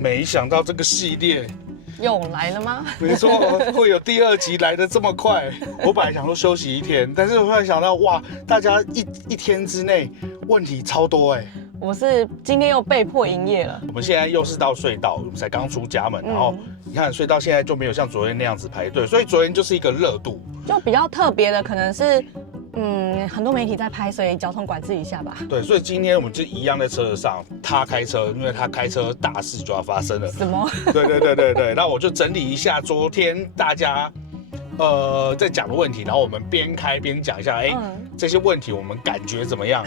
没想到这个系列又来了吗？没错，会有第2集来的这么快。我本来想说休息1天，但是我突然想到，哇，大家一天之内问题超多哎。我是今天又被迫营业了。我们现在又是到隧道，我们才刚出家门，然后你看隧道现在就没有像昨天那样子排队，所以昨天就是一个热度。就比较特别的，可能是很多媒体在拍，所以交通管制一下吧。对，所以今天我们就一样在车子上，他开车，因为他开车大事就要发生了。什么？对，那我就整理一下昨天大家在讲的问题，然后我们边开边讲一下，这些问题我们感觉怎么样？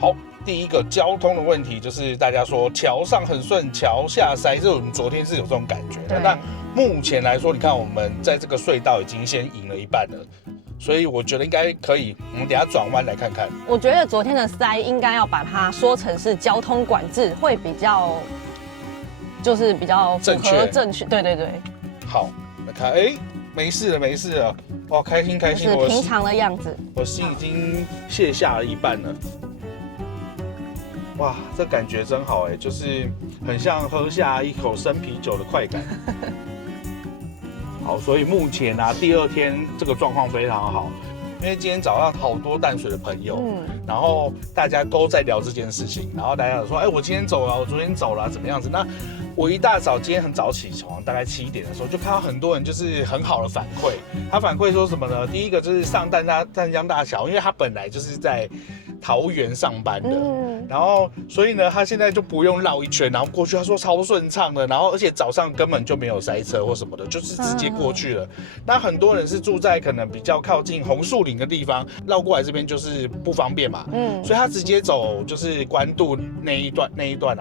好，第一个交通的问题就是大家说桥上很顺，桥下塞，这我们昨天是有这种感觉的。那目前来说，你看我们在这个隧道已经先赢了一半了。所以我觉得应该可以，我们等一下转弯来看看。我觉得昨天的塞应该要把它说成是交通管制，会比较，就是比较符合正确。对。好，来看，没事了，哇，开心，是平常的样子。我心已经卸下了一半了。哇，这感觉真好就是很像喝下一口生啤酒的快感。好，所以目前第2天这个状况非常好，因为今天早上好多淡水的朋友，然后大家都在聊这件事情，然后大家有说，我今天走了，我昨天走了，怎么样子？那我一大早今天很早起床，大概7点的时候，就看到很多人就是很好的反馈，他反馈说什么呢？第一个就是上淡江大桥，因为他本来就是在桃园上班的，然后所以呢，他现在就不用绕一圈，然后过去，他说超顺畅的，然后而且早上根本就没有塞车或什么的，就是直接过去了。那很多人是住在可能比较靠近红树林的地方，绕过来这边就是不方便嘛，所以他直接走就是关渡那一段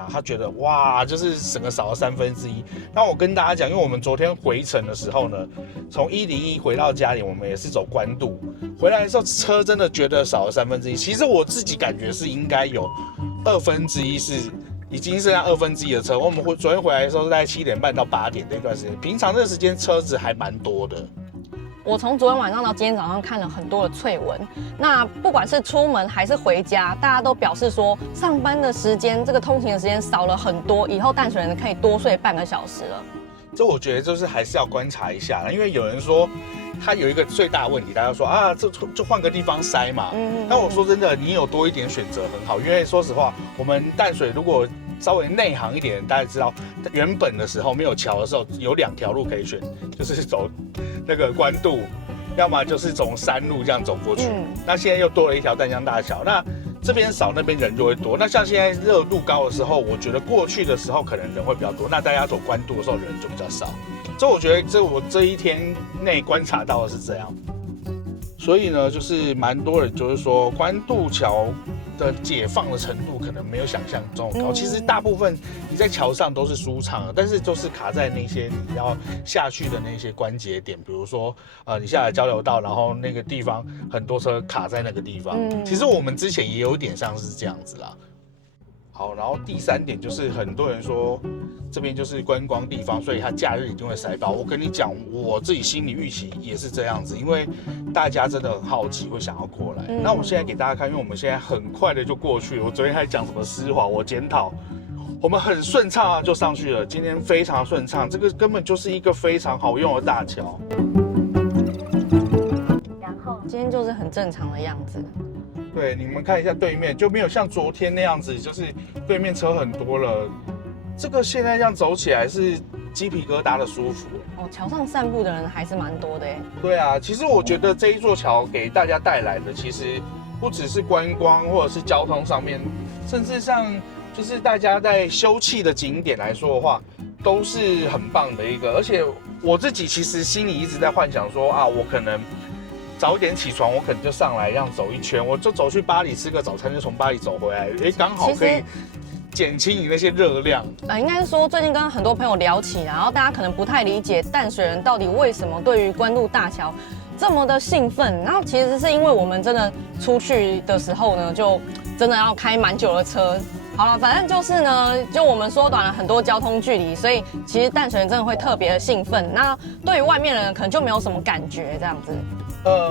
他觉得哇，就是整个少了1/3。那我跟大家讲，因为我们昨天回程的时候呢，从101回到家里，我们也是走关渡，回来的时候车真的觉得少了1/3。其实我自己感觉是应该有1/2是已经剩下1/2的车。我们昨天回来的时候是在7点半到8点那段时间，平常这个时间车子还蛮多的。我从昨天晚上到今天早上看了很多的脆文，那不管是出门还是回家，大家都表示说上班的时间，这个通勤的时间少了很多，以后淡水人可以多睡半个小时了。这我觉得就是还是要观察一下，因为有人说他有一个最大的问题，大家说这就换个地方塞嘛。那我说真的，你有多一点选择很好，因为说实话，我们淡水如果稍微内行一点，大家知道原本的时候没有桥的时候，有2条路可以选，就是走那个关渡，要么就是从山路这样走过去。那现在又多了一条淡江大桥，那这边少，那边人就会多。那像现在热度高的时候，我觉得过去的时候可能人会比较多，那大家走关渡的时候人就比较少。所以我觉得我这一天内观察到的是这样。所以呢，就是蛮多人就是说关渡桥的解放的程度可能没有想象中高。其实大部分你在桥上都是舒畅的，但是就是卡在那些你要下去的那些关节点，比如说你下来交流道，然后那个地方很多车卡在那个地方。其实我们之前也有点像是这样子啦。好，然后第3点就是很多人说这边就是观光地方，所以它假日一定会塞爆。我跟你讲，我自己心理预期也是这样子，因为大家真的很好奇，会想要过来。那我现在给大家看，因为我们现在很快的就过去了。我昨天还讲什么湿滑，我检讨，我们很顺畅就上去了。今天非常顺畅，这个根本就是一个非常好用的大桥。然后今天就是很正常的样子。对，你们看一下对面就没有像昨天那样子，就是对面车很多了。这个现在这样走起来是鸡皮疙瘩的舒服。桥上散步的人还是蛮多的耶。对啊，其实我觉得这一座桥给大家带来的，其实不只是观光或者是交通上面，甚至像就是大家在休憩的景点来说的话，都是很棒的一个。而且我自己其实心里一直在幻想说我可能早一点起床，我可能就上来这样走一圈，我就走去巴黎吃个早餐，就从巴黎走回来，刚好可以减轻你那些热量。应该是说最近跟很多朋友聊起，然后大家可能不太理解淡水人到底为什么对于关渡大桥这么的兴奋。然后其实是因为我们真的出去的时候呢，就真的要开蛮久的车。好了，反正就是呢，就我们缩短了很多交通距离，所以其实淡水人真的会特别的兴奋。那对于外面人可能就没有什么感觉这样子。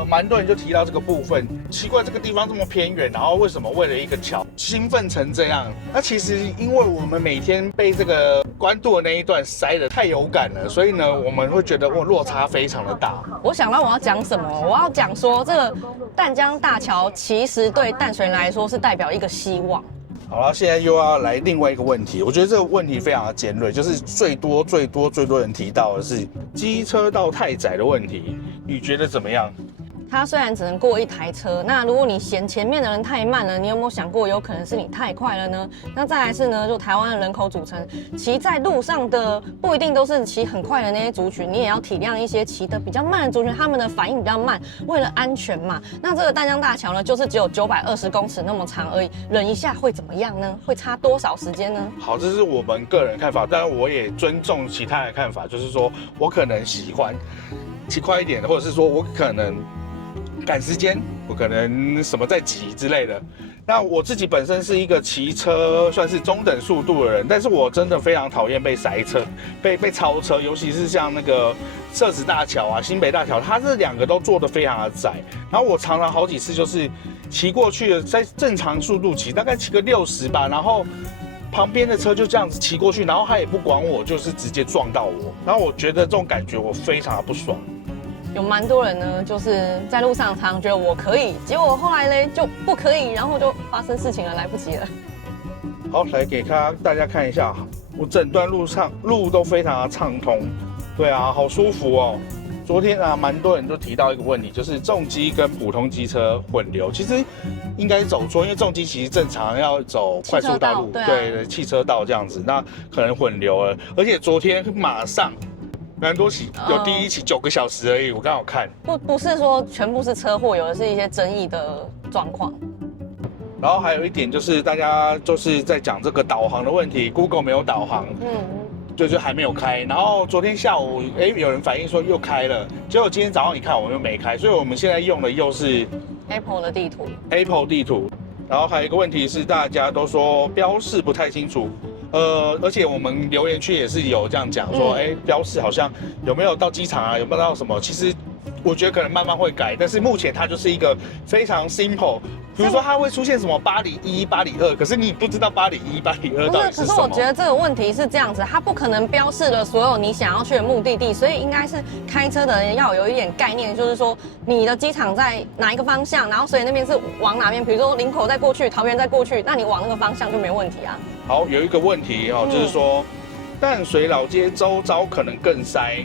蛮多人就提到这个部分，奇怪这个地方这么偏远，然后为什么为了一个桥兴奋成这样？那其实因为我们每天被这个关渡的那一段塞得太有感了，所以呢，我们会觉得落差非常的大。我想到我要讲什么，我要讲说这个淡江大桥其实对淡水人来说是代表一个希望。好了，现在又要来另外一个问题，我觉得这个问题非常的尖锐，就是最多人提到的是机车道太窄的问题，你觉得怎么样？它虽然只能过一台车，那如果你嫌前面的人太慢了，你有没有想过有可能是你太快了呢？那再来是呢，就台湾的人口组成，骑在路上的不一定都是骑很快的那些族群，你也要体谅一些骑得比较慢的族群，他们的反应比较慢，为了安全嘛。那这个淡江大桥呢，就是只有920公尺那么长而已，忍一下会怎么样呢？会差多少时间呢？好，这是我们个人看法，当然我也尊重其他人的看法，就是说我可能喜欢骑快一点的，或者是说我可能赶时间，我可能什么在急之类的。那我自己本身是一个骑车算是中等速度的人，但是我真的非常讨厌被塞车、被超车，尤其是像那个社子大桥啊、新北大桥，它这两个都做得非常的窄。然后我常常好几次就是骑过去了，在正常速度骑，大概骑个60吧，然后旁边的车就这样子骑过去，然后他也不管我，就是直接撞到我。然后我觉得这种感觉我非常的不爽。有蛮多人呢，就是在路上常觉得我可以，结果后来嘞就不可以，然后就发生事情了，来不及了。好，来给大家看一下，我整段路都非常的畅通，对啊，好舒服哦。昨天啊，蛮多人都提到一个问题，就是重机跟普通机车混流，其实应该走错，因为重机其实正常要走快速道路，对，汽车道这样子，那可能混流了，而且昨天马上。蛮多起，有第一起9个小时而已，我刚好看。不是说全部是车祸，有的是一些争议的状况。然后还有一点就是大家就是在讲这个导航的问题 ，Google 没有导航，就还没有开。然后昨天下午，有人反映说又开了，结果今天早上一看我们又没开，所以我们现在用的又是 Apple 的地图。然后还有一个问题是，大家都说标示不太清楚。而且我们留言区也是有这样讲说，标示好像有没有到机场啊，有没有到什么？其实我觉得可能慢慢会改，但是目前它就是一个非常 simple。比如说它会出现什么801、802，可是你不知道801、802到底是什么。可是我觉得这个问题是这样子，它不可能标示了所有你想要去的目的地，所以应该是开车的人要有一点概念，就是说你的机场在哪一个方向，然后所以那边是往哪边，比如说林口再过去，桃园再过去，那你往那个方向就没问题啊。好，有一个问题哦，就是说淡水老街周遭可能更塞。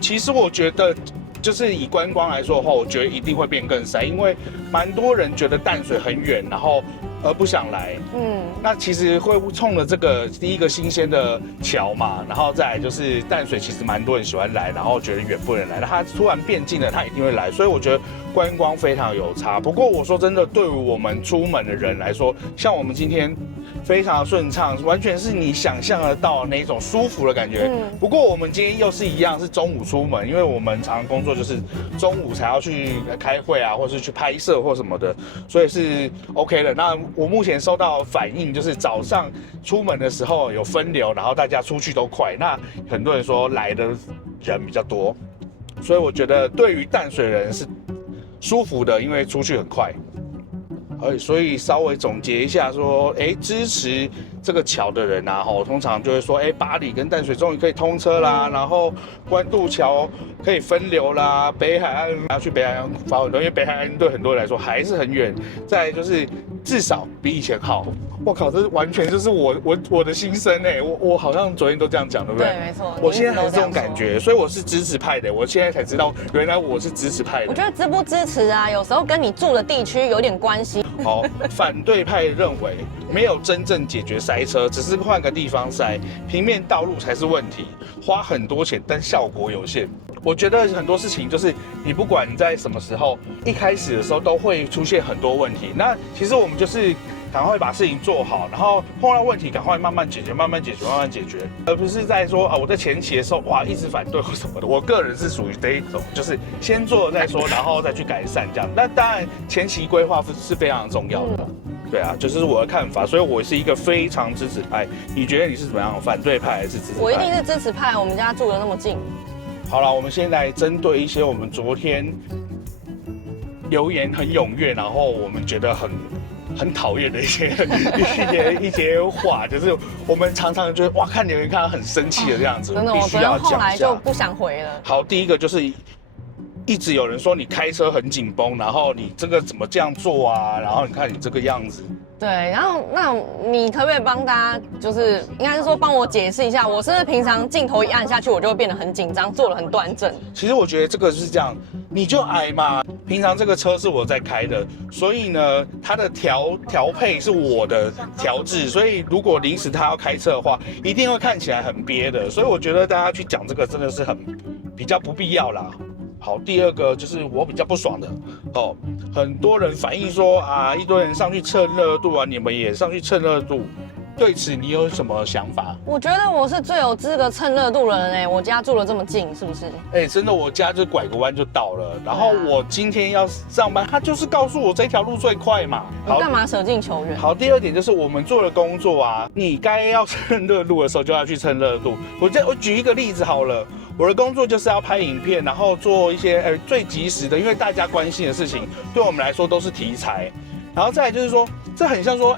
其实我觉得。就是以观光来说的话，我觉得一定会变更塞，因为蛮多人觉得淡水很远，然后不想来。那其实会冲着这个第一个新鲜的桥嘛，然后再来就是淡水，其实蛮多人喜欢来，然后觉得远不能来，他突然变近了，他一定会来，所以我觉得观光非常有差。不过我说真的，对于我们出门的人来说，像我们今天。非常顺畅，完全是你想象得到那种舒服的感觉。不过我们今天又是一样，是中午出门，因为我们常常工作就是中午才要去开会啊，或是去拍摄或什么的，所以是 OK 的。那我目前收到反应就是早上出门的时候有分流，然后大家出去都快。那很多人说来的人比较多，所以我觉得对于淡水人是舒服的，因为出去很快。所以稍微总结一下说，支持这个桥的人啊，通常就会说，八里跟淡水终于可以通车啦，然后关渡桥可以分流啦，北海岸要去北海岸发很多，因为北海岸对很多人来说还是很远，再来就是至少比以前好。我靠，这完全就是我的心声我好像昨天都这样讲，对不对？对，没错。我现在还是这种感觉，所以我是支持派的。我现在才知道，原来我是支持派的。我觉得支不支持啊，有时候跟你住的地区有点关系。好，反对派认为没有真正解决塞车，只是换个地方塞，平面道路才是问题，花很多钱，但效果有限。我觉得很多事情就是你不管在什么时候，一开始的时候都会出现很多问题。那其实我们就是赶快把事情做好，然后碰到问题赶快慢慢解决，慢慢解决，而不是在说我在前期的时候一直反对或什么的。我个人是属于这一种，就是先做了再说，然后再去改善这样。那当然前期规划是非常重要的。对啊，就是我的看法，所以我是一个非常支持派。你觉得你是怎么样？反对派还是支持派？我一定是支持派，我们家住的那么近。好了，我们先来针对一些我们昨天留言很踊跃，然后我们觉得很讨厌的一些话，就是我们常常觉得哇，看留言看到很生气的这样子，真的，我昨天后来就不想回了。好，第一个就是一直有人说你开车很紧绷，然后你这个怎么这样做啊？然后你看你这个样子。对，然后那你可不可以帮大家，就是应该是说帮我解释一下，我是不是平常镜头一按下去，我就会变得很紧张，做得很端正？其实我觉得这个是这样，你就矮嘛，平常这个车是我在开的，所以呢，它的调配是我的调制，所以如果临时他要开车的话，一定会看起来很憋的，所以我觉得大家去讲这个真的是比较不必要啦。好，第二个就是我比较不爽的哦，很多人反映说啊，一堆人上去蹭热度啊，你们也上去蹭热度，对此你有什么想法？我觉得我是最有资格蹭热度的人哎，我家住得这么近，是不是？哎，真的，我家就拐个弯就到了。然后我今天要上班，他就是告诉我这条路最快嘛。你干嘛舍近求远？好，第二点就是我们做的工作啊，你该要蹭热度的时候就要去蹭热度。我举一个例子好了。我的工作就是要拍影片，然后做一些最及时的，因为大家关心的事情，对我们来说都是题材。然后再来就是说，这很像说，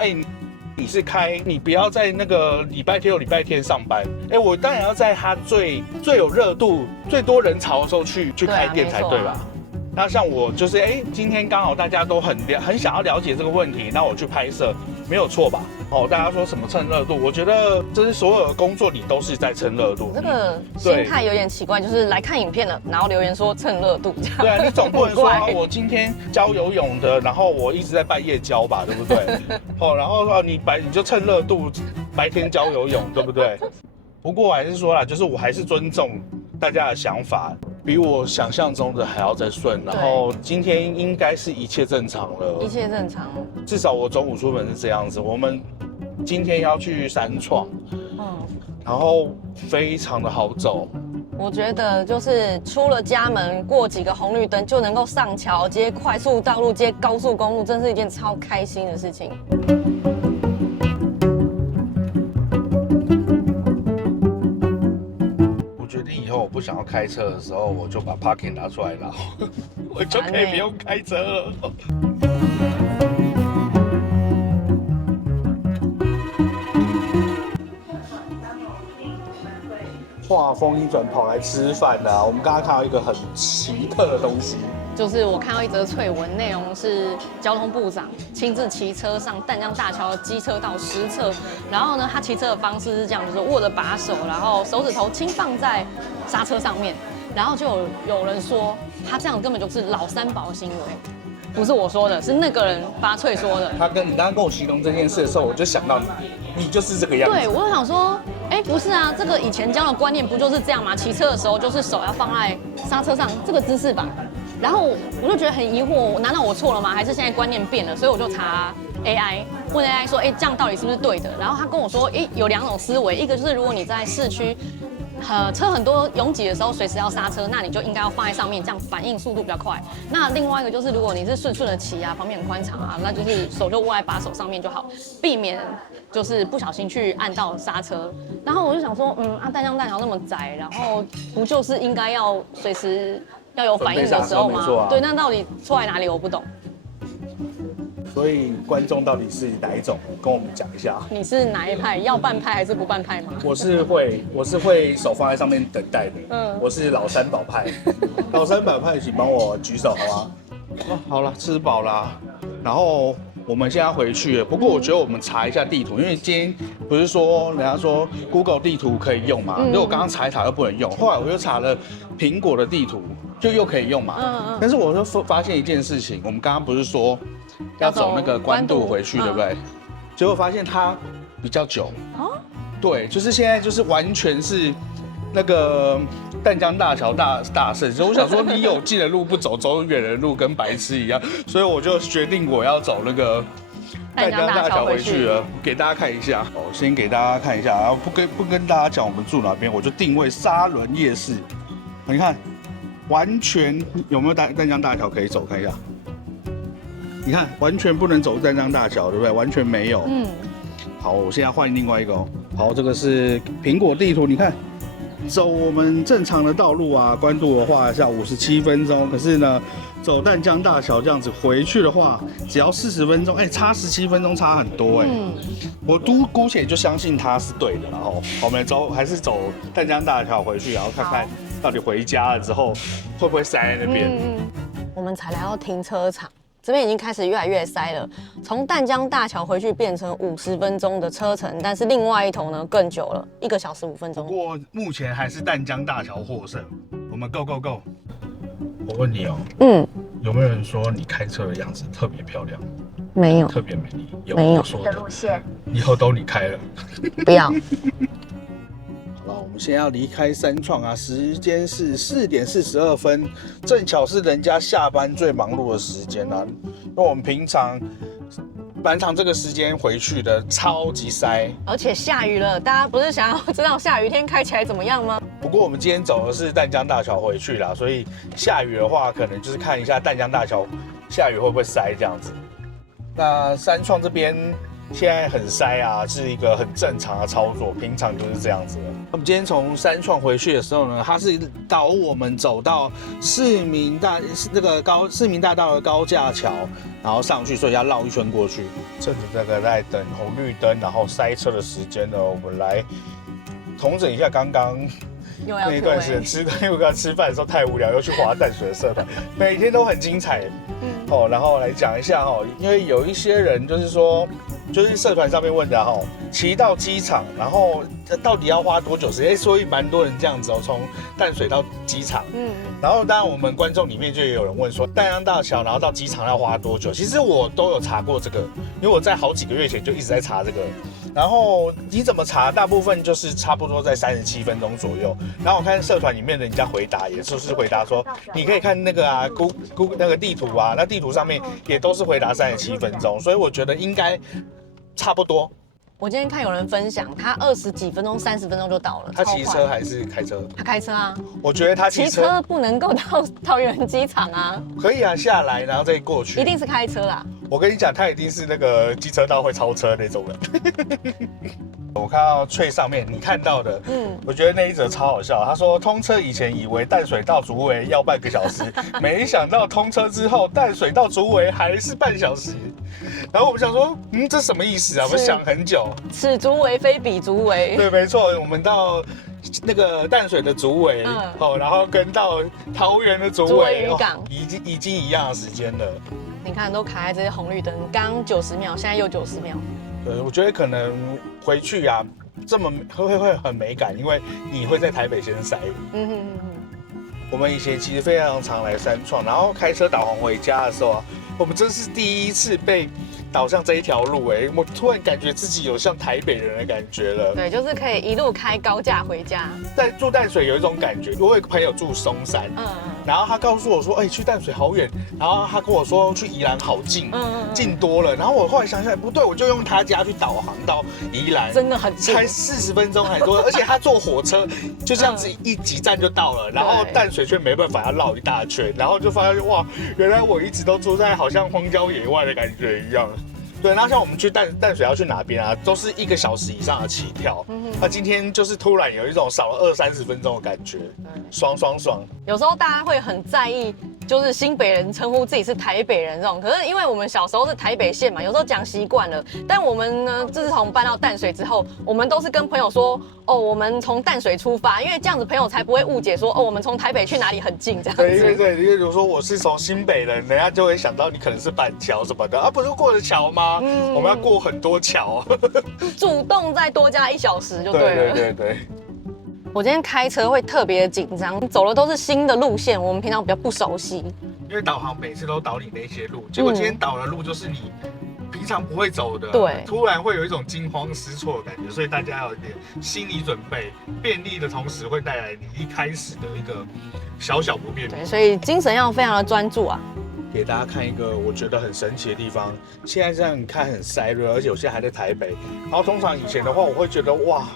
你是开，你不要在那个礼拜天有礼拜天上班，我当然要在它最有热度、最多人潮的时候去开店才对吧？那像我就是今天刚好大家都很想要了解这个问题，那我去拍摄，没有错吧？哦，大家说什么蹭热度？我觉得这是所有的工作你都是在蹭热度。这个心态有点奇怪，就是来看影片了，然后留言说蹭热度这样。对啊，你总不能说我今天教游泳的，然后我一直在半夜教吧，对不对？哦，然后你就蹭热度，白天教游泳，对不对？不过我还是说啦，就是我还是尊重大家的想法。比我想象中的还要再顺，然后今天应该是一切正常了。一切正常。至少我中午出门是这样子。我们今天要去三创，然后非常的好走。我觉得就是出了家门，过几个红绿灯就能够上桥、接快速道路、接高速公路，真是一件超开心的事情。以后我不想要开车的时候，我就把 parking 拿出来，然后我就可以不用开车了。话锋一转，跑来吃饭了。我们刚刚看到一个很奇特的东西，就是我看到一则脆文，内容是交通部长亲自骑车上淡江大桥的机车道实测，然后呢，他骑车的方式是这样，就是握着把手，然后手指头轻放在刹车上面，然后就有人说他这样根本就是老三宝的行为，不是我说的，是那个人发脆说的。你刚刚跟我形容这件事的时候，我就想到你就是这个样子。对，我就想说，不是啊，这个以前教的观念不就是这样吗？骑车的时候就是手要放在刹车上这个姿势吧。然后我就觉得很疑惑，难道我错了吗？还是现在观念变了？所以我就查 AI， 问 AI 说，这样到底是不是对的？然后他跟我说，有两种思维，一个就是如果你在市区，车很多拥挤的时候，随时要刹车，那你就应该要放在上面，这样反应速度比较快。那另外一个就是，如果你是顺的骑啊，旁边很宽敞啊，那就是手就握在把手上面就好，避免就是不小心去按到刹车。然后我就想说，淡江大桥那么窄，然后不就是应该要随时要有反应的时候吗？对，那到底错在哪里？我不懂。所以观众到底是哪一种？跟我们讲一下。你是哪一派？要半派还是不半派吗？我是会手放在上面等待的。我是老三宝派。老三宝派，请帮我举手好吗？好了，吃饱啦。然后我们现在回去了。不过我觉得我们查一下地图，因为今天不是说人家说 Google 地图可以用嘛？因为我刚刚查一查又不能用，后来我又查了苹果的地图，就又可以用嘛。但是我就发现一件事情，我们刚刚不是说要走那个关渡回去，对不对？结果发现它比较久。对，就是现在就是完全是那个淡江大桥大胜，所以我想说你有近的路不走，走远的路跟白痴一样，所以我就决定我要走那个淡江大桥回去了，给大家看一下。先给大家看一下，然后不跟大家讲我们住哪边，我就定位沙仑夜市。你看，完全有没有淡江大桥可以走？看一下。你看，完全不能走淡江大桥，对不对？完全没有。好，我现在换另外一个哦。好，这个是苹果地图，你看，走我们正常的道路啊，关渡的话要57分钟，可是呢，走淡江大桥这样子回去的话，只要40分钟，差17分钟，差很多我姑且就相信他是对的，然后我们还是走淡江大桥回去，然后看看到底回家了之后会不会塞在那边。我们才来到停车场。这边已经开始越来越塞了，从淡江大桥回去变成50分钟的车程，但是另外一头呢更久了，1个小时5分钟。不过目前还是淡江大桥获胜，我们 go go go。我问你有没有人说你开车的样子特别漂亮？没有，特别美丽？没有说的路线，以后都你开了。不要。好了，我们现在要离开三创啊，时间是4点42分，正巧是人家下班最忙碌的时间啊。因为我们平常蛮常这个时间回去的，超级塞，而且下雨了。大家不是想要知道下雨天开起来怎么样吗？不过我们今天走的是淡江大桥回去啦，所以下雨的话，可能就是看一下淡江大桥下雨会不会塞这样子。那三创这边现在很塞啊，是一个很正常的操作，平常就是这样子的。我们今天从三创回去的时候呢，它是导我们走到市民大道的高架桥，然后上去，所以要绕一圈过去。趁着这个在等红绿灯，然后塞车的时间呢，我们来统整一下刚刚那一段时间因为我刚刚吃饭的时候太无聊，又去滑淡水的社团，每天都很精彩。然后来讲一下因为有一些人就是说，就是社团上面问的骑到机场，然后到底要花多久时间？所以蛮多人这样子从淡水到机场。然后当然我们观众里面就有人问说，淡江大桥然后到机场要花多久？其实我都有查过这个，因为我在好几个月前就一直在查这个。然后你怎么查？大部分就是差不多在37分钟左右。然后我看社团里面的人家回答，也就是回答说，你可以看那个那个地图啊，那地图上面也都是回答37分钟，所以我觉得应该差不多。我今天看有人分享，他20几分钟、30分钟就到了。他骑车还是开车？他开车啊。我觉得他骑车不能够到桃园机场啊。可以啊，下来然后再过去。一定是开车啦。我跟你讲，他一定是那个机车道会超车那种人。我看到翠上面你看到的，我觉得那一则超好笑。他说通车以前以为淡水到竹围要半个小时，没想到通车之后淡水到竹围还是半小时。然后我们想说，这什么意思啊？我们想很久。此竹围非彼竹围。对，没错，我们到那个淡水的竹围，然后跟到桃园的竹围渔港，已经一样的时间了。你看，都卡在这些红绿灯，刚90秒，现在又90秒。对，我觉得可能回去啊，这么会很美感，因为你会在台北先塞。我们以前其实非常常来三创，然后开车导航回家的时候啊，我们真是第一次被导向这一条路我突然感觉自己有像台北人的感觉了。对，就是可以一路开高架回家。在住淡水有一种感觉，我有一个朋友住松山，然后他告诉我说，去淡水好远，然后他跟我说去宜兰好近，近多了。然后我后来想想不对，我就用他家去导航到宜兰，真的很近，才40分钟还多，而且他坐火车就这样子几站就到了，然后淡水却没办法要绕一大圈，然后就发现哇，原来我一直都住在好像荒郊野外的感觉一样。对，然后像我们去淡水要去哪边啊，都是1个小时以上的起跳。那今天就是突然有一种少了20-30分钟的感觉，爽。有时候大家会很在意，就是新北人称呼自己是台北人这种，可是因为我们小时候是台北县嘛，有时候讲习惯了。但我们呢，自从搬到淡水之后，我们都是跟朋友说，我们从淡水出发，因为这样子朋友才不会误解说，我们从台北去哪里很近这样子。对，例如说我是从新北人，人家就会想到你可能是板桥什么的，不是过了桥吗？我们要过很多桥，主动再多加1小时就对了。对。我今天开车会特别紧张，走的都是新的路线，我们平常比较不熟悉。因为导航每次都导你那些路，结果今天导的路就是你平常不会走的，对，突然会有一种惊慌失措的感觉，所以大家要有一点心理准备。便利的同时会带来你一开始的一个小不便利，对，所以精神要非常的专注啊。给大家看一个我觉得很神奇的地方，现在这样你看很塞热，而且我现在还在台北。然后通常以前的话，我会觉得哇，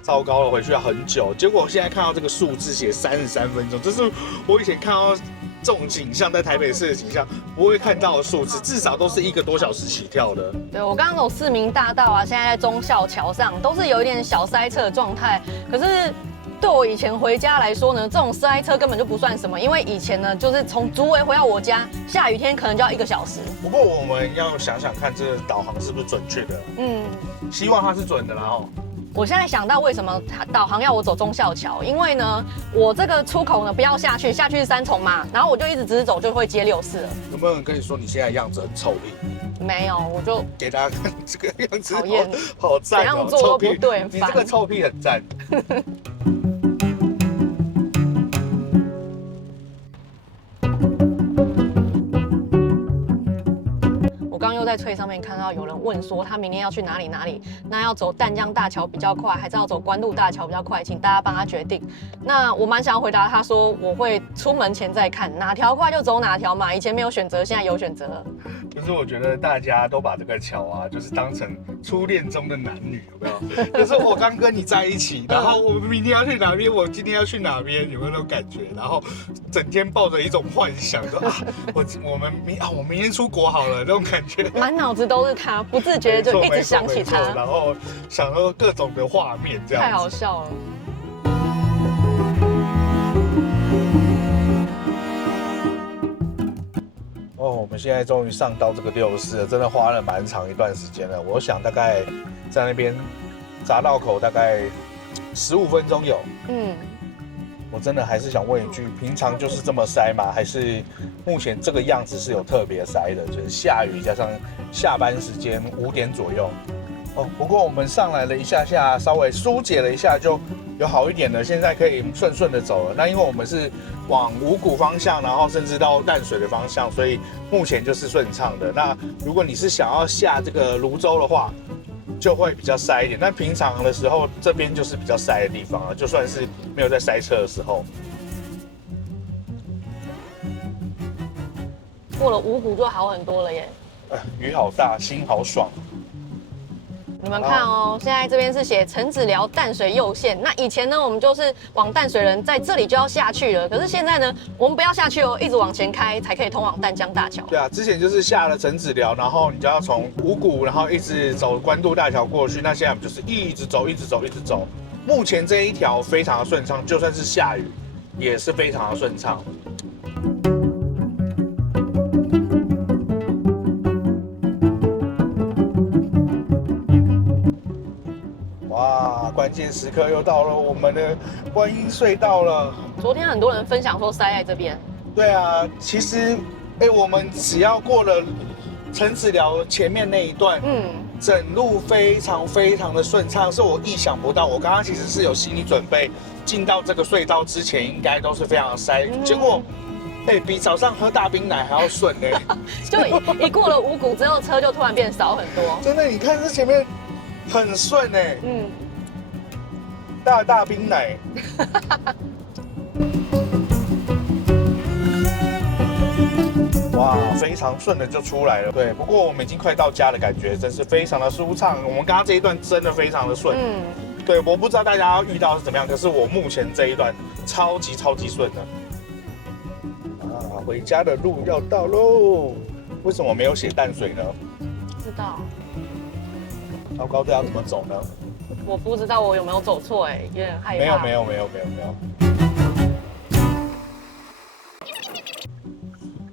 糟糕了，回去要很久。结果我现在看到这个数字写33分钟，这是我以前看到这种景象，在台北市的景象不会看到的数字，至少都是1个多小时起跳的。对，我刚刚走市民大道啊，现在在忠孝桥上都是有一点小塞车的状态，可是对我以前回家来说呢，这种塞车根本就不算什么，因为以前呢，就是从竹围回到我家，下雨天可能就要1个小时。不过我们要想想看，这个导航是不是准确的？希望它是准的啦哦。我现在想到为什么导航要我走忠孝桥，因为呢，我这个出口呢不要下去是3重嘛，然后我就一直直走就会接64了。有没有人跟你说你现在样子很臭屁？没有，我就给大家看这个样子，讨厌，好赞哦！怎样做都不对，你这个臭屁很赞。又在推上面看到有人问说他明天要去哪里，那要走淡江大桥比较快，还是要走关渡大桥比较快？请大家帮他决定。那我蛮想要回答他说，我会出门前再看哪条快就走哪条嘛。以前没有选择，现在有选择了。就是我觉得大家都把这个桥啊，就是当成初恋中的男女，有没有？就是我刚跟你在一起，然后我们明天要去哪边，我今天要去哪边，有没有那种感觉？然后整天抱着一种幻想，说啊，我明天出国好了，那种感觉。满脑子都是他，不自觉就一直想起他，然后想到各种的画面，这样太好笑了。哦，我们现在终于上到这个64了，真的花了蛮长一段时间了。我想大概在那边匝道口大概15分钟有。我真的还是想问一句，平常就是这么塞吗？还是目前这个样子是有特别塞的？就是下雨加上下班时间5点左右。哦，不过我们上来了一下下，稍微疏解了一下，就有好一点了。现在可以顺的走了。那因为我们是往五股方向，然后甚至到淡水的方向，所以目前就是顺畅的。那如果你是想要下这个泸州的话，就会比较塞一点，但平常的时候这边就是比较塞的地方了，就算是没有在塞车的时候。过了五股就好很多了耶。雨好大，心好爽。你们看哦，现在这边是写陈子寮淡水右线。那以前呢，我们就是往淡水人在这里就要下去了。可是现在呢，我们不要下去哦，一直往前开才可以通往淡江大桥。对啊，之前就是下了陈子寮，然后你就要从五股，然后一直走关渡大桥过去。那现在我们就是一直走。目前这一条非常的顺畅，就算是下雨，也是非常的顺畅。关键时刻又到了我们的观音隧道了。昨天很多人分享说塞在这边。对啊，其实，我们只要过了陈子寮前面那一段，整路非常的顺畅，是我意想不到。我刚刚其实是有心理准备，进到这个隧道之前应该都是非常的塞，结果，比早上喝大冰奶还要顺呢。就一过了五股之后，车就突然变少很多。真的，你看这前面很顺呢。大冰奶。哇，非常顺的就出来了。对，不过我们已经快到家的感觉，真是非常的舒畅。我们刚刚这一段真的非常的顺。对，我不知道大家遇到是怎么样，可是我目前这一段超级顺的。回家的路要到喽。为什么没有写淡水呢？不知道。糟糕，这要怎么走呢？我不知道我有没有走错，有点害怕。没有。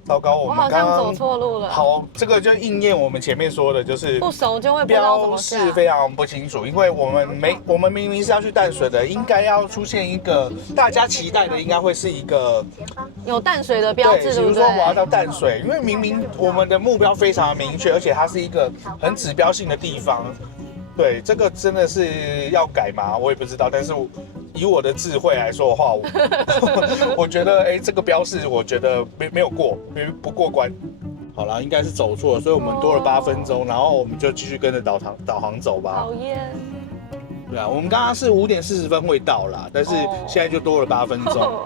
糟糕，我们刚刚走错路了。好，这个就应验我们前面说的，就是不熟就会不知道怎么下。标示非常不清楚，因为我们明明是要去淡水的，应该要出现一个大家期待的，应该会是一个有淡水的标志，对不对？比如说我要到淡水，因为明明我们的目标非常的明确，而且它是一个很指标性的地方。对，这个真的是要改吗？我也不知道，但是以我的智慧来说的话，我觉得，这个标示我觉得没有过，不过关。好啦，应该是走错了，所以我们多了8分钟，然后我们就继续跟着导航走吧。讨厌。对啊，我们刚刚是5点40分会到啦，但是现在就多了8分钟。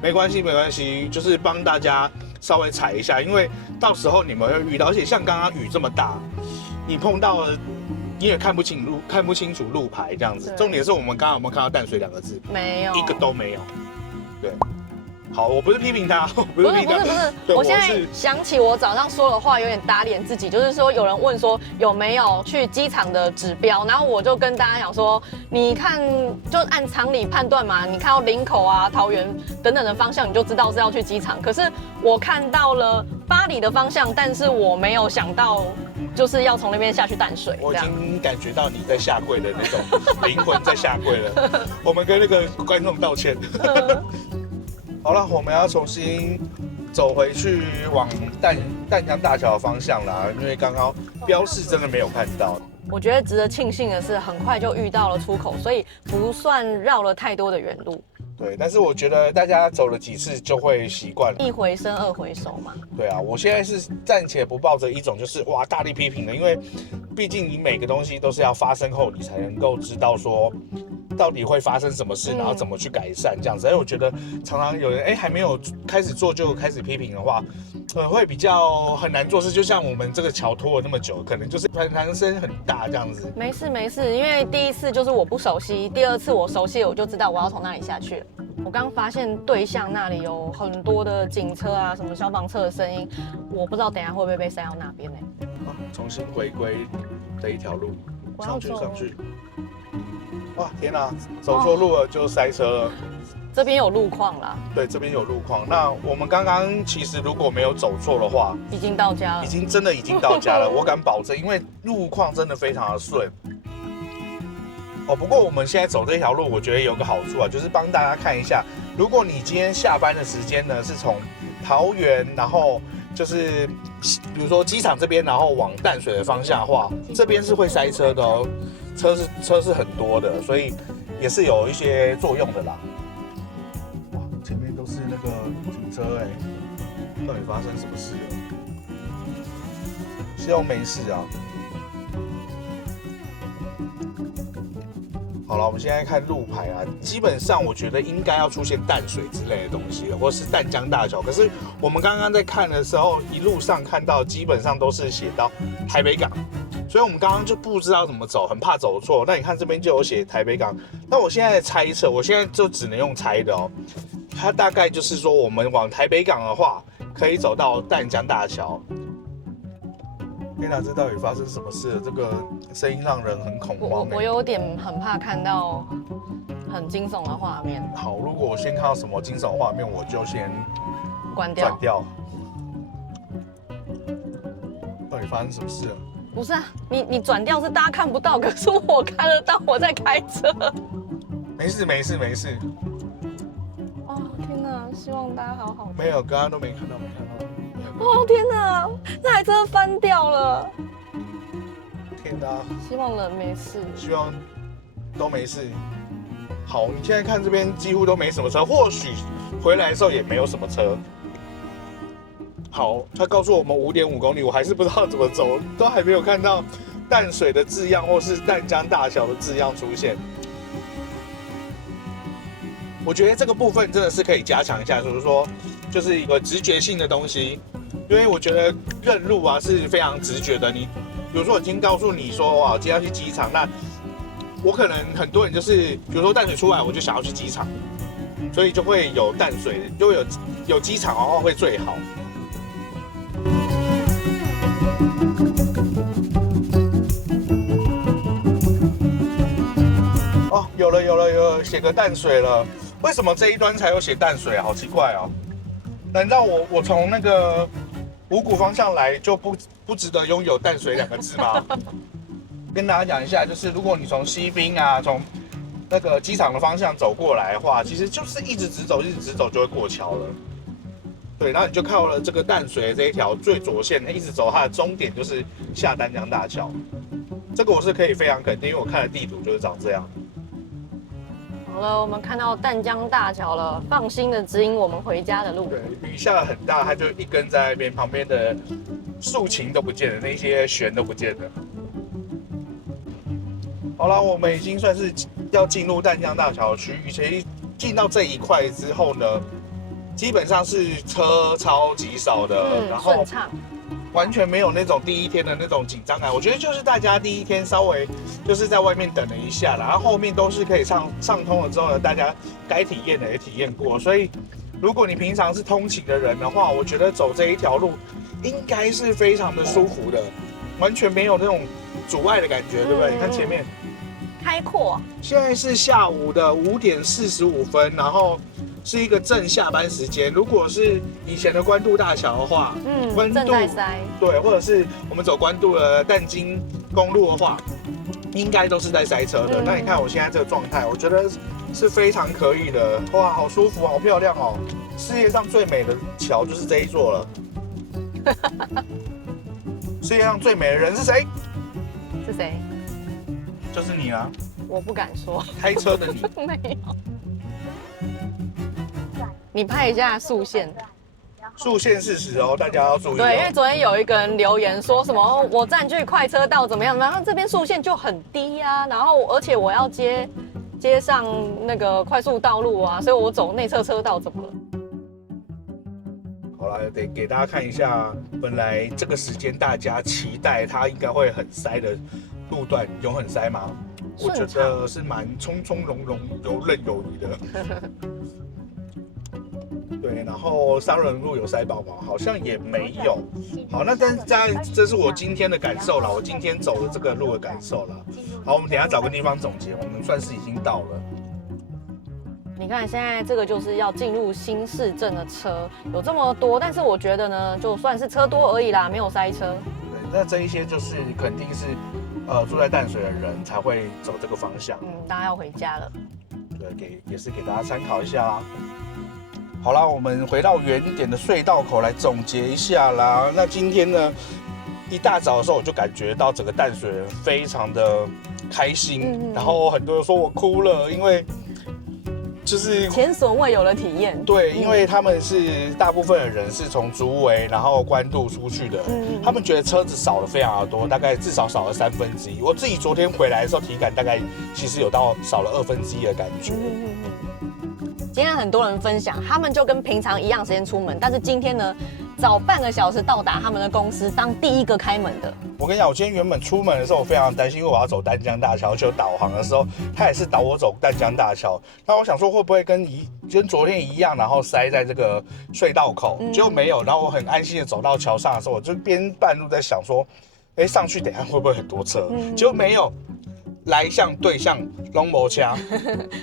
没关系，就是帮大家稍微踩一下，因为到时候你们会遇到，而且像刚刚雨这么大，你碰到了。你也看不清楚路牌这样子。重点是我们刚刚有没有看到淡水2个字？没有，一个都没有。对，好，我不是批评他，不是，我现在想起我早上说的话，有点打脸自己，就是说有人问说有没有去机场的指标，然后我就跟大家讲说，你看就按常理判断嘛，你看到林口啊、桃园等等的方向，你就知道是要去机场。可是我看到了巴黎的方向，但是我没有想到就是要从那边下去淡水。我已经感觉到你在下跪的那种灵魂在下跪了，我们跟那个观众道歉。好了，我们要重新走回去往淡江大桥的方向啦，因为刚刚标示真的没有看到。我觉得值得庆幸的是，很快就遇到了出口，所以不算绕了太多的远路。对，但是我觉得大家走了几次就会习惯了，一回生二回熟嘛。对啊，我现在是暂且不抱着一种就是哇大力批评的，因为毕竟你每个东西都是要发生后你才能够知道说到底会发生什么事，然后怎么去改善这样子。我觉得常常有人还没有开始做就开始批评的话，会比较很难做事。就像我们这个桥拖了那么久，可能就是弹声很大这样子。没事，因为第一次就是我不熟悉，第二次我熟悉了，我就知道我要从哪里下去了。我刚发现对向那里有很多的警车啊，什么消防车的声音，我不知道等一下会不会被塞到那边呢？重新回归的一条路，上去。哇，天哪，走错路了就塞车了。这边有路况啦。对，这边有路况。那我们刚刚其实如果没有走错的话，已经到家了。真的已经到家了，我敢保证，因为路况真的非常的顺。不过我们现在走这条路，我觉得有个好处啊，就是帮大家看一下，如果你今天下班的时间呢是从桃园，然后就是比如说机场这边，然后往淡水的方向的话，这边是会塞车的哦，车是很多的，所以也是有一些作用的啦。哇，前面都是那个警车到底发生什么事了？希望没事啊。好了，我们现在看路牌啊，基本上我觉得应该要出现淡水之类的东西了，或是淡江大桥。可是我们刚刚在看的时候，一路上看到基本上都是写到台北港，所以我们刚刚就不知道怎么走，很怕走错。那你看这边就有写台北港，那我现在猜测，我现在就只能用猜的哦。它大概就是说，我们往台北港的话，可以走到淡江大桥。天哪，这到底发生什么事了？这个声音让人很恐慌。我有点很怕看到很惊悚的画面。好，如果我先看到什么惊悚画面，我就先关掉。到底发生什么事了？不是啊，你转掉是大家看不到，可是我看得到，我在开车。没事。哦，天哪，希望大家好好。没有，刚刚都没看到。哦，天哪，那台车翻掉了。天哪！希望人没事。希望都没事。好，你现在看这边几乎都没什么车，或许回来的时候也没有什么车。好，他告诉我们5.5公里，我还是不知道怎么走，都还没有看到淡水的字样或是淡江大桥的字样出现。我觉得这个部分真的是可以加强一下，就是说，就是一个直觉性的东西。因为我觉得认路啊是非常直觉的。你比如说，我已经告诉你说今天要去机场，那我可能很多人就是，比如说淡水出来，我就想要去机场，所以就会有淡水，就会有机场的话会最好。哦，有了，写个淡水了。为什么这一端才有写淡水啊？好奇怪哦。难道我从那个五股方向来就不值得拥有淡水2个字吗？跟大家讲一下，就是如果你从西滨啊，从那个机场的方向走过来的话，其实就是一直直走就会过桥了。对，然后你就靠了这个淡水的这一条最左线，一直走，它的终点就是下淡江大桥。这个我是可以非常肯定，因为我看的地图就是长这样。好了，我们看到淡江大桥了，放心的指引我们回家的路。对，雨下得很大，它就一根在那边，旁边的竖琴都不见了，那些弦都不见了。好了，我们已经算是要进入淡江大桥的区域，其实进到这一块之后呢，基本上是车超级少的，然后顺畅。完全没有那种第一天的那种紧张感。我觉得就是大家第一天稍微就是在外面等了一下，然后后面都是可以畅通了之后呢，大家该体验的也体验过，所以如果你平常是通勤的人的话，我觉得走这一条路应该是非常的舒服的，完全没有那种阻碍的感觉，对不对？你看前面开阔。现在是下午的5点45分，然后是一个正下班时间。如果是以前的关渡大桥的话，关渡正在塞。对，或者是我们走关渡的淡金公路的话，应该都是在塞车的。那你看我现在这个状态，我觉得是非常可以的。哇，好舒服，好漂亮哦！世界上最美的桥就是这一座了。世界上最美的人是谁？是谁？就是你啊！我不敢说。开车的你。没有。你拍一下速限。速限40哦，大家要注意。对，因为昨天有一个人留言说什么我占据快车道怎么样，然后这边速限就很低啊，然后而且我要接上那个快速道路啊，所以我走内侧车道怎么了？好了，得给大家看一下，本来这个时间大家期待它应该会很塞的路段，有很塞吗？我觉得是蛮从从容容、游刃有余的。对，然后三轮路有塞爆吗？好像也没有。好，那但是这是我今天的感受啦，我今天走的这个路的感受啦。好，我们等一下找个地方总结，我们算是已经到了。你看，现在这个就是要进入新市镇的车有这么多，但是我觉得呢，就算是车多而已啦，没有塞车。对，那这一些就是肯定是住在淡水的人才会走这个方向。大家要回家了。对，也是给大家参考一下啦。好啦，我们回到原点的隧道口来总结一下啦。那今天呢，一大早的时候我就感觉到整个淡水人非常的开心，然后很多人说我哭了，因为就是前所未有的体验。对，因为他们是大部分的人是从竹围然后关渡出去的，他们觉得车子少了非常的多，大概至少少了1/3。我自己昨天回来的时候体感大概其实有到少了1/2的感觉。今天很多人分享，他们就跟平常一样时间出门，但是今天呢，早半个小时到达他们的公司，当第一个开门的。我跟你讲，我今天原本出门的时候我非常担心，因为我要走淡江大桥，就导航的时候，他也是导我走淡江大桥。那我想说会不会跟昨天一样，然后塞在这个隧道口，结果没有。然后我很安心的走到桥上的时候，我就边半路在想说，上去等一下会不会很多车？结果没有。来向对向龙摩枪，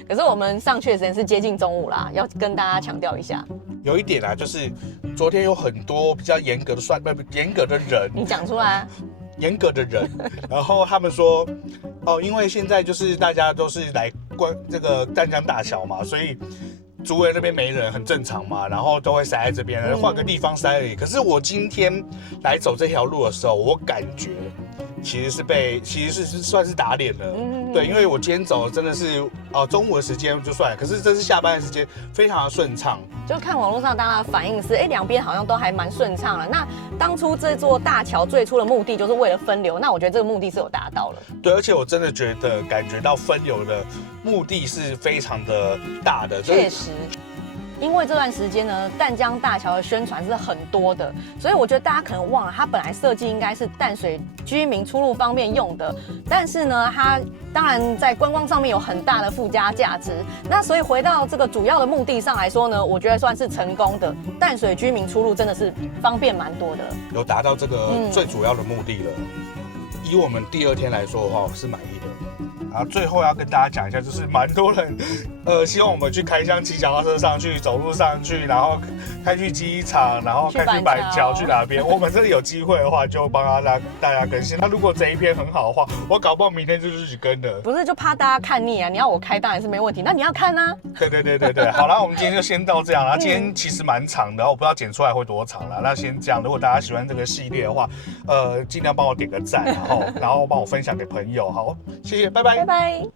可是我们上去的时间是接近中午啦，要跟大家强调一下。有一点啊，就是昨天有很多比较严格的人，你讲出来。严格的人，然后他们说，因为现在就是大家都是来这个淡江大桥嘛，所以竹围那边没人很正常嘛，然后都会塞在这边，换个地方塞而已。可是我今天来走这条路的时候，我感觉。其实是算是打脸了，对，因为我今天走的真的是中午的时间就算了，可是这是下班的时间，非常的顺畅。就看网络上大家的反应是，两边好像都还蛮顺畅了。那当初这座大桥最初的目的就是为了分流，那我觉得这个目的是有达到了。对，而且我真的感觉到分流的目的是非常的大的，确实。因为这段时间呢，淡江大桥的宣传是很多的，所以我觉得大家可能忘了，它本来设计应该是淡水居民出入方便用的，但是呢，它当然在观光上面有很大的附加价值。那所以回到这个主要的目的上来说呢，我觉得算是成功的。淡水居民出入真的是方便蛮多的，有达到这个最主要的目的了。以我们第2天来说的话，我是满意的。然后最后要跟大家讲一下，就是蛮多人，希望我们去开箱骑脚踏车上去，走路上去，然后开去机场，然后开去板桥去哪边。我们这里有机会的话，就帮大家更新。那如果这一篇很好的话，我搞不好明天就去跟的。不是，就怕大家看腻啊！你要我开当然是没问题，那你要看啊。对。好啦，我们今天就先到这样啦。今天其实蛮长的，我不知道剪出来会多长啦。那先这样，如果大家喜欢这个系列的话，尽量帮我点个赞，然后帮我分享给朋友。好，谢谢，拜拜。拜拜。